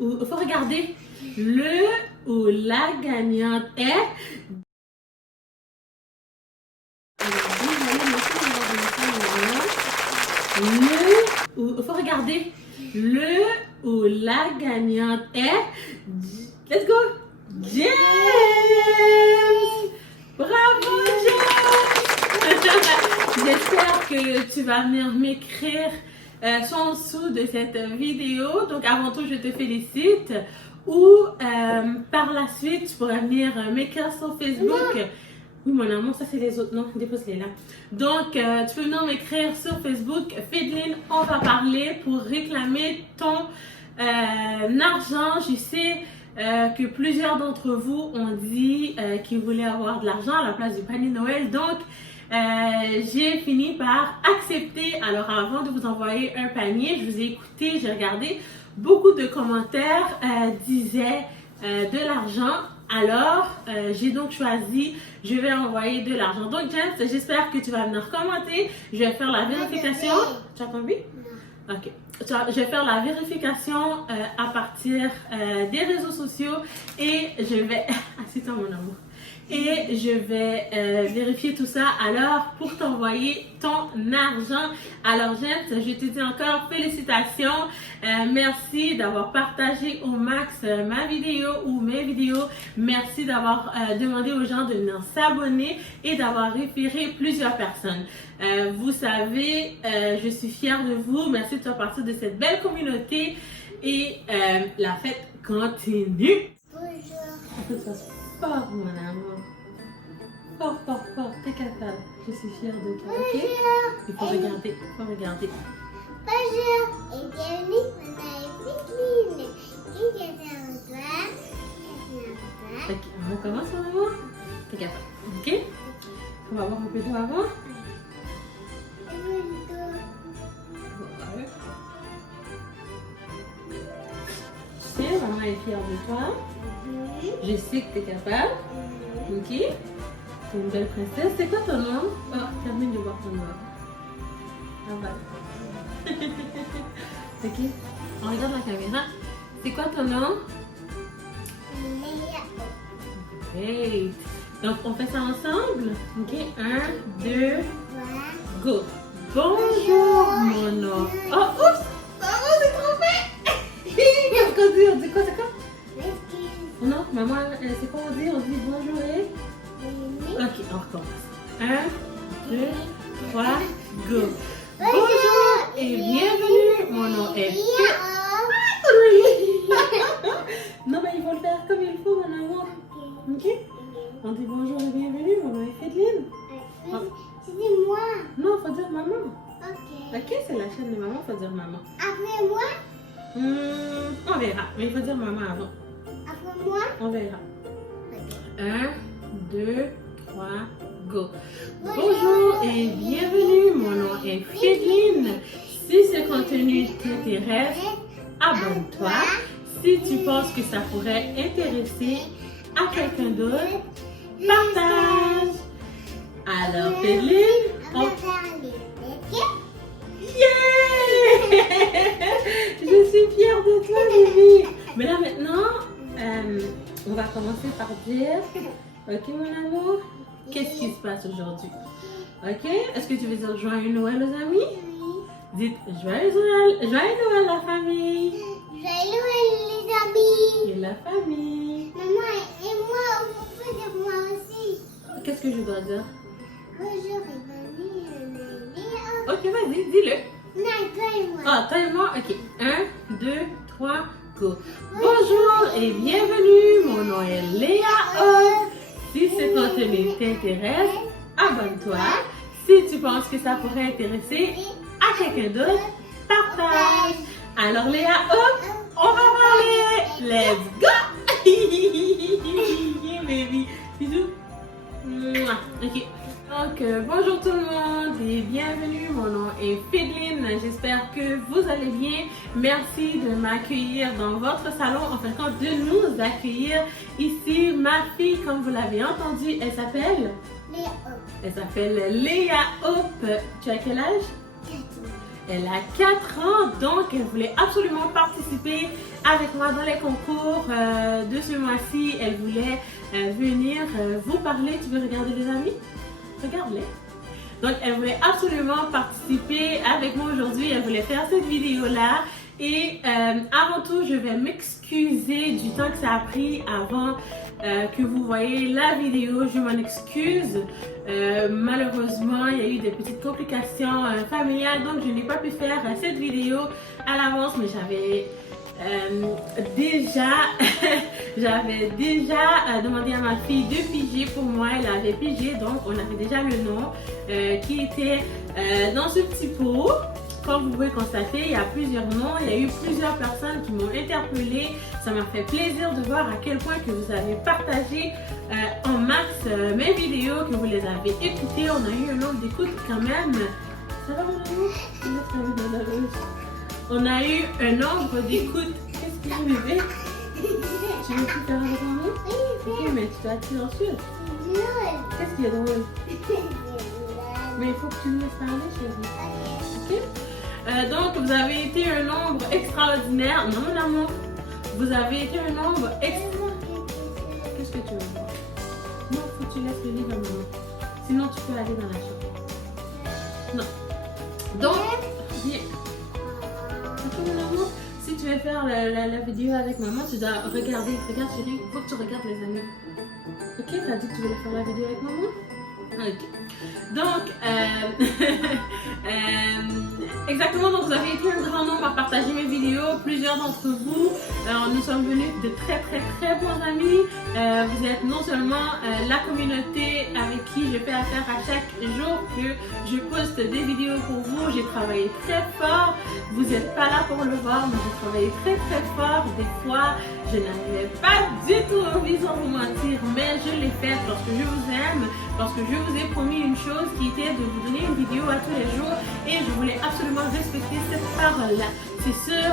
il faut regarder le ou la gagnante est. Il faut regarder le ou la gagnante est. Let's go! James! Bravo James! J'espère que tu vas venir m'écrire soit en dessous de cette vidéo. Donc avant tout, je te félicite. Ou par la suite, tu pourras venir m'écrire sur Facebook. Oui, mon amour, ça c'est les autres. Non, dépose-les là. Donc, tu peux venir m'écrire sur Facebook. Fedeline, on va parler pour réclamer ton argent. Je sais que plusieurs d'entre vous ont dit qu'ils voulaient avoir de l'argent à la place du panier de Noël. Donc, j'ai fini par accepter. Alors, avant de vous envoyer un panier, je vous ai écouté, j'ai regardé. Beaucoup de commentaires disaient de l'argent. Alors, j'ai donc choisi, je vais envoyer de l'argent. Donc, James, j'espère que tu vas venir commenter. Je vais faire la vérification. Tu as compris? Non. Ok. Je vais faire la vérification à partir des réseaux sociaux et je vais... Assieds-toi, mon amour. Et je vais vérifier tout ça alors pour t'envoyer ton argent. Alors James, je te dis encore félicitations. Merci d'avoir partagé au max ma vidéo ou mes vidéos. Merci d'avoir demandé aux gens de venir s'abonner et d'avoir référé plusieurs personnes. Vous savez, je suis fière de vous. Merci de faire partie de cette belle communauté et la fête continue. Bonjour. Fort, mon amour. Fort, fort, fort. T'es capable. Je suis fière de toi, ok? Il faut regarder. Il faut regarder. Bonjour et bienvenue dans Fedeline. Qui est avec toi? Ok, on recommence, mon amour? T'es capable, ok? On va voir un peu d'eau avant. Tu sais, maman est fière de toi. Je sais que tu es capable. Ok? Tu es une belle princesse. C'est quoi ton nom? Oh, termine de voir ton nom. Ah bah. Ok? On regarde la caméra. C'est quoi ton nom? Great. Donc, on fait ça ensemble? Ok? 1, 2, go. Bonjour, mon nom. Oh, oups! Oh, c'est trop fait! On dit quoi, c'est quoi? Non, maman, c'est quoi on dit? On dit bonjour et... Ok, on recommence. 1, 2, 3, go. Bonjour et bienvenue. Mon nom est Non, mais il faut le faire comme il faut, mon amour. Ok? On dit bonjour et bienvenue. Mon nom est Fedeline. C'est moi. Non, faut dire maman. Ok. Ok, c'est la chaîne de maman, faut dire maman. Après moi? On verra, mais il faut dire maman avant. Après moi? On verra. 1, 2, 3, go. Bonjour et bienvenue. Mon nom est Fedeline. Si ce contenu t'intéresse, abonne-toi. Si tu penses que ça pourrait intéresser à quelqu'un d'autre, partage. Alors, Fedeline, On va faire les bébés. yeah! Je suis fière de toi, bébé. Mais là, maintenant, on va commencer par dire, ok, mon amour, qu'est-ce qui se passe aujourd'hui? Ok? Est-ce que tu veux dire joyeux Noël aux amis? Dites joyeux Noël la famille. Joyeux Noël les amis. Et la famille. Maman et moi, on peut dire moi aussi. Qu'est-ce que je dois dire? Bonjour et bienvenue. Ok, vas-y, dis-le. Non, toi et moi. Ah, toi et moi, ok. 1, 2, 3, go. Bonjour et bienvenue. Mon nom est Léa O. Si ce contenu t'intéresse, abonne-toi. Si tu penses que ça pourrait intéresser à quelqu'un d'autre, partage. Alors Léa O, on va parler. Let's go. Yeah, baby. Bisous. Mouah. Ok. Donc, bonjour tout le monde et bienvenue. Mon nom est Fedeline. J'espère que vous allez bien. Merci de m'accueillir dans votre salon. En fin de compte, de nous accueillir ici. Ma fille, comme vous l'avez entendu, elle s'appelle? Léa Hope. Elle s'appelle Léa Hope. Tu as quel âge? Elle a 4 ans, donc elle voulait absolument participer avec moi dans les concours de ce mois-ci. Elle voulait venir vous parler. Tu veux regarder les amis? Regarde-les. Donc elle voulait absolument participer avec moi aujourd'hui. Elle voulait faire cette vidéo-là. Et avant tout, je vais m'excuser du temps que ça a pris avant que vous voyez la vidéo. Je m'en excuse. Malheureusement, il y a eu des petites complications familiales, donc je n'ai pas pu faire cette vidéo à l'avance, mais j'avais déjà demandé à ma fille de piger pour moi. Elle avait pigé, donc on avait déjà le nom qui était dans ce petit pot. Comme vous pouvez constater, il y a plusieurs noms, il y a eu plusieurs personnes qui m'ont interpellée. Ça m'a fait plaisir de voir à quel point que vous avez partagé en max mes vidéos, que vous les avez écoutées. On a eu un nombre d'écoutes quand même. Ça va, mon amour? On a eu un nombre d'écoutes. Qu'est-ce que tu bébé? Tu veux tout faire avec moi? Ok, mais tu dois être silencieuse. Qu'est-ce qui est drôle? Mais il faut que tu nous laisses parler, chérie. Ok? Donc, vous avez été un nombre extraordinaire. Non, mon amour. Vous avez été un nombre extraordinaire. Qu'est-ce que tu veux voir? Non, faut que tu laisses le livre à maman. Sinon, tu peux aller dans la chambre. Non. Donc, viens. Ok, mon amour. Si tu veux faire la vidéo avec maman, tu dois regarder. Regarde, chérie. Il faut que tu regardes les amis. Ok, t'as dit que tu voulais faire la vidéo avec maman? Ok. Donc, exactement, donc vous avez été un grand nombre à partager mes vidéos, plusieurs d'entre vous, nous sommes venus de très bons amis. Vous êtes non seulement la communauté avec qui je fais affaire à chaque jour que je poste des vidéos pour vous. J'ai travaillé très fort, vous n'êtes pas là pour le voir, mais j'ai travaillé très fort. Des fois, je n'avais pas du tout envie, sans vous mentir, mais je l'ai fait parce que je vous aime, parce que je vous ai promis une chose qui était de vous donner une vidéo à tous les jours et je voulais absolument respecter cette parole-là. C'est sûr,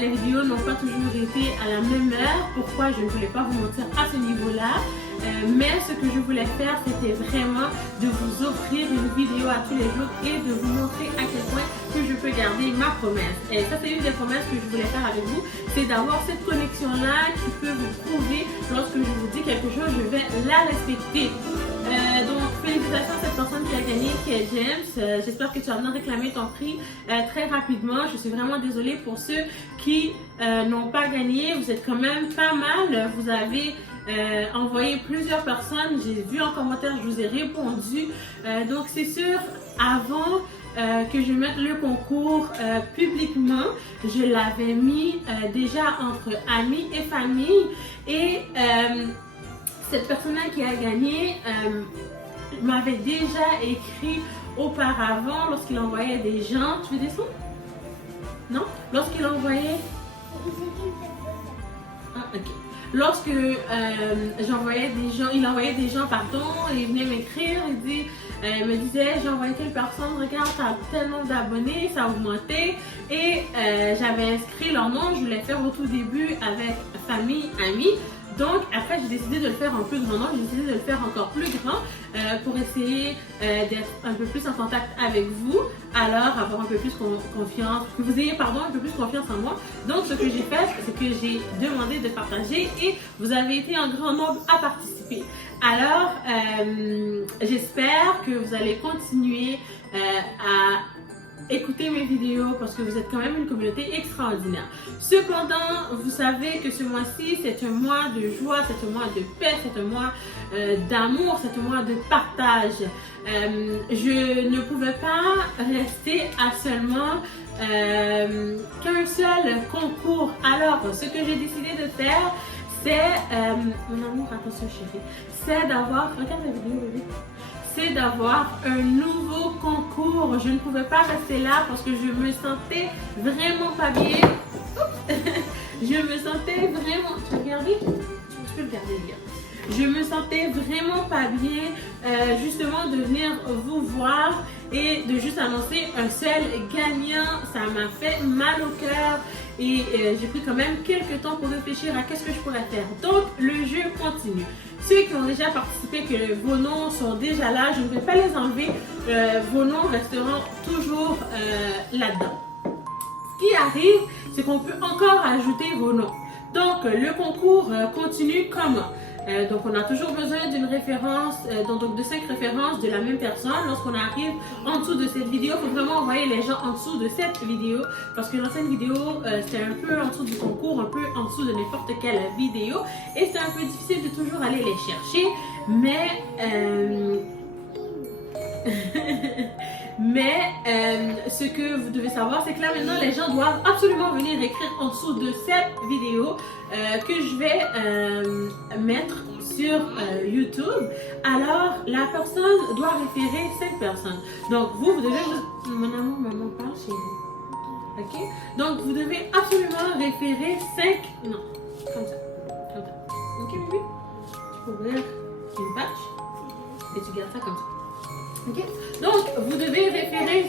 les vidéos n'ont pas toujours été à la même heure. Pourquoi? Je ne voulais pas vous mentir à ce niveau-là. Mais ce que je voulais faire, c'était vraiment de vous offrir une vidéo à tous les jours et de vous montrer à quel point que je peux garder ma promesse. Et ça, c'est une des promesses que je voulais faire avec vous, c'est d'avoir cette connexion-là qui peut vous prouver lorsque je vous dis quelque chose, je vais la respecter. Donc, félicitations à cette personne qui a gagné, qui est James. J'espère que tu vas venir réclamer ton prix très rapidement. Je suis vraiment désolée pour ceux qui n'ont pas gagné. Vous êtes quand même pas mal. Vous avez envoyé plusieurs personnes. J'ai vu en commentaire, je vous ai répondu. Donc, c'est sûr, avant que je mette le concours publiquement, je l'avais mis déjà entre amis et famille. Et cette personne-là qui a gagné m'avait déjà écrit auparavant lorsqu'il envoyait des gens. Tu veux des sons? Non? Lorsqu'il envoyait... Ah, ok. Lorsque j'envoyais des gens, il envoyait des gens, pardon, il venait m'écrire, il me disait, j'ai envoyé telle personne, regarde, t'as tel nombre d'abonnés, ça a augmenté. Et j'avais inscrit leur nom, je voulais faire au tout début avec famille, amis. Donc après j'ai décidé de le faire en plus grand nombre, j'ai décidé de le faire encore plus grand pour essayer d'être un peu plus en contact avec vous, alors avoir un peu plus confiance, que vous ayez un peu plus confiance en moi. Donc ce que j'ai fait, c'est que j'ai demandé de partager et vous avez été en grand nombre à participer. Alors j'espère que vous allez continuer à écoutez mes vidéos parce que vous êtes quand même une communauté extraordinaire. Cependant, vous savez que ce mois-ci, c'est un mois de joie, c'est un mois de paix, c'est un mois d'amour, c'est un mois de partage. Je ne pouvais pas rester à seulement qu'un seul concours. Alors, ce que j'ai décidé de faire, c'est, mon amour, attention chérie, c'est d'avoir, regarde la vidéo bébé, c'est d'avoir un nouveau concours. Je ne pouvais pas rester là parce que je me sentais vraiment pas bien. Je me sentais vraiment... Tu veux regarder? Tu peux le garder, Lia. Je me sentais vraiment pas bien justement de venir vous voir et de juste annoncer un seul gagnant. Ça m'a fait mal au cœur et j'ai pris quand même quelques temps pour réfléchir à qu'est-ce que je pourrais faire. Donc le jeu continue. Ceux qui ont déjà participé, que vos noms sont déjà là, je ne vais pas les enlever. Vos noms resteront toujours là-dedans. Ce qui arrive, c'est qu'on peut encore ajouter vos noms. Donc, le concours continue comment? Donc, on a toujours besoin d'une référence, donc de 5 références de la même personne. Lorsqu'on arrive en dessous de cette vidéo, il faut vraiment envoyer les gens en dessous de cette vidéo parce que l'ancienne vidéo, c'est un peu en dessous du concours, un peu en dessous de n'importe quelle vidéo et c'est un peu difficile de toujours aller les chercher, mais ce que vous devez savoir, c'est que là maintenant les gens doivent absolument venir écrire en dessous de cette vidéo que je vais mettre sur YouTube. Alors la personne doit référer 5 personnes. Donc vous devez mon amour, maman parle chez vous. Ok? Donc vous devez absolument référer 5. Non, comme ça. Comme ça. Ok bébé? Tu peux ouvrir une page et tu gardes ça comme ça. Ok? Donc, vous devez référer.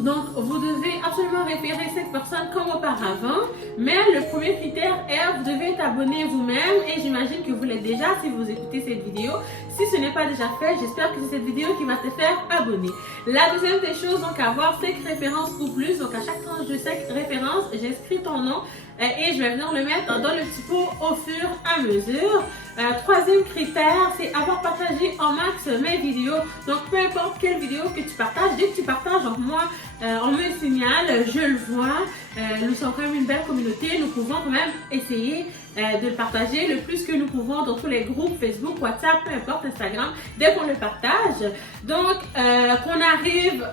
Donc, vous devez absolument référer cette personne comme auparavant. Mais le premier critère est vous devez être abonné vous-même. Et j'imagine que vous l'êtes déjà si vous écoutez cette vidéo. Si ce n'est pas déjà fait, j'espère que c'est cette vidéo qui va te faire abonner. La deuxième des choses, donc avoir 5 références ou plus. Donc, à chaque tranche de 5 références, j'inscris ton nom. Et je vais venir le mettre dans le petit pot au fur et à mesure. Troisième critère, c'est avoir partagé en max mes vidéos. Donc, peu importe quelle vidéo que tu partages, dès que tu partages, donc moi, on me signale, je le vois. Nous sommes quand même une belle communauté. Nous pouvons quand même essayer de le partager le plus que nous pouvons dans tous les groupes Facebook, WhatsApp, peu importe, Instagram, dès qu'on le partage. Donc, qu'on arrive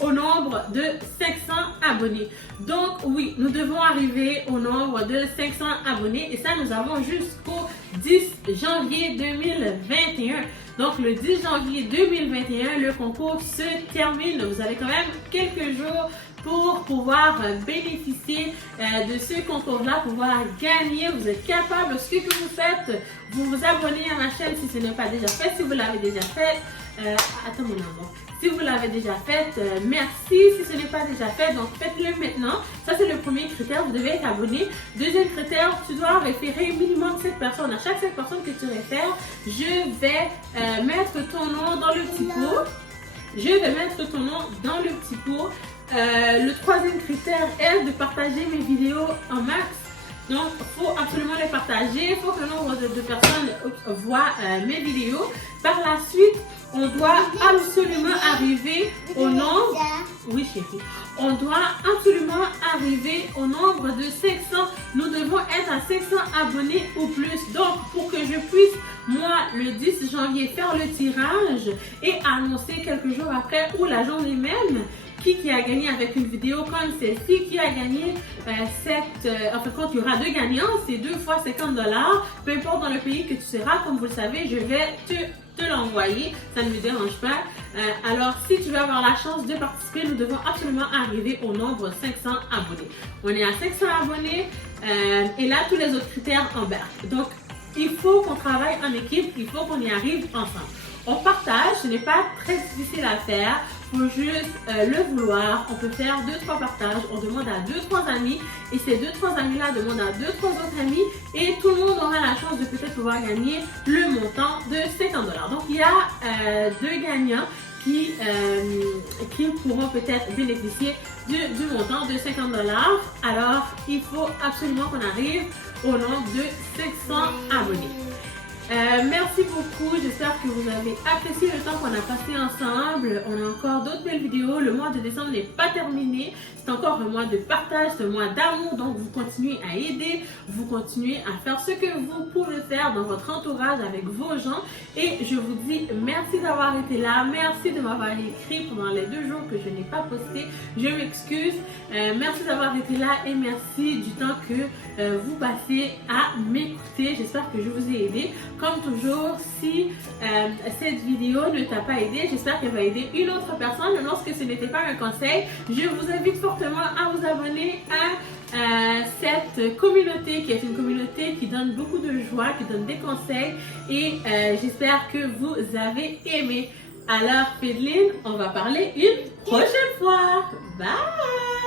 au nombre de 500 abonnés. Donc, oui, nous devons arriver au nombre de 500 abonnés et ça, nous avons jusqu'au 10 janvier 2021. Donc, le 10 janvier 2021, le concours se termine. Vous avez quand même quelques jours pour pouvoir bénéficier de ce concours-là, pouvoir gagner. Vous êtes capable, ce que vous faites, vous vous abonnez à ma chaîne si ce n'est pas déjà fait. Si vous l'avez déjà fait, attends mon amour. Si vous l'avez déjà fait, merci. Si ce n'est pas déjà fait, donc faites-le maintenant. Ça, c'est le premier critère. Vous devez être abonné. Deuxième critère, tu dois référer minimum 7 personnes. À chaque 7 personnes que tu réfères, je vais mettre ton nom dans le petit pot. Je vais mettre ton nom dans le petit pot. Le troisième critère est de partager mes vidéos en max. Donc, il faut absolument les partager. Il faut que le nombre de personnes voient mes vidéos. Par la suite, on doit absolument arriver au nombre. Oui, chérie. On doit absolument arriver au nombre de 500. Nous devons être à 500 abonnés ou plus. Donc, pour que je puisse, moi, le 10 janvier, faire le tirage et annoncer quelques jours après ou la journée même qui a gagné avec une vidéo comme celle-ci, qui a gagné enfin, quand il y aura 2 gagnants, c'est 2 fois 50 $. Peu importe dans le pays que tu seras, comme vous le savez, je vais te l'envoyer, ça ne me dérange pas. Alors, si tu veux avoir la chance de participer, nous devons absolument arriver au nombre de 500 abonnés. On est à 500 abonnés et là, tous les autres critères embarquent. Donc, il faut qu'on travaille en équipe, il faut qu'on y arrive ensemble. On partage, ce n'est pas très difficile à faire. Il faut juste le vouloir. On peut faire 2-3 partages. On demande à 2-3 amis. Et ces 2-3 amis-là demandent à 2-3 autres amis. Et tout le monde aura la chance de peut-être pouvoir gagner le montant de 50 $. Donc, il y a 2 gagnants qui pourront peut-être bénéficier du montant de 50 $. Alors, il faut absolument qu'on arrive au nombre de 500 abonnés. Merci beaucoup, j'espère que vous avez apprécié le temps qu'on a passé ensemble. On a encore d'autres belles vidéos, le mois de décembre n'est pas terminé, c'est encore un mois de partage, c'est un mois d'amour, donc vous continuez à aider, vous continuez à faire ce que vous pouvez faire dans votre entourage avec vos gens et je vous dis merci d'avoir été là, merci de m'avoir écrit pendant les 2 jours que je n'ai pas posté, je m'excuse, merci d'avoir été là et merci du temps que vous passez à m'écouter, j'espère que je vous ai aidé. Comme toujours, si cette vidéo ne t'a pas aidé, j'espère qu'elle va aider une autre personne. Même lorsque ce n'était pas un conseil, je vous invite fortement à vous abonner à cette communauté qui est une communauté qui donne beaucoup de joie, qui donne des conseils et j'espère que vous avez aimé. Alors, Pédeline, on va parler une prochaine fois. Bye!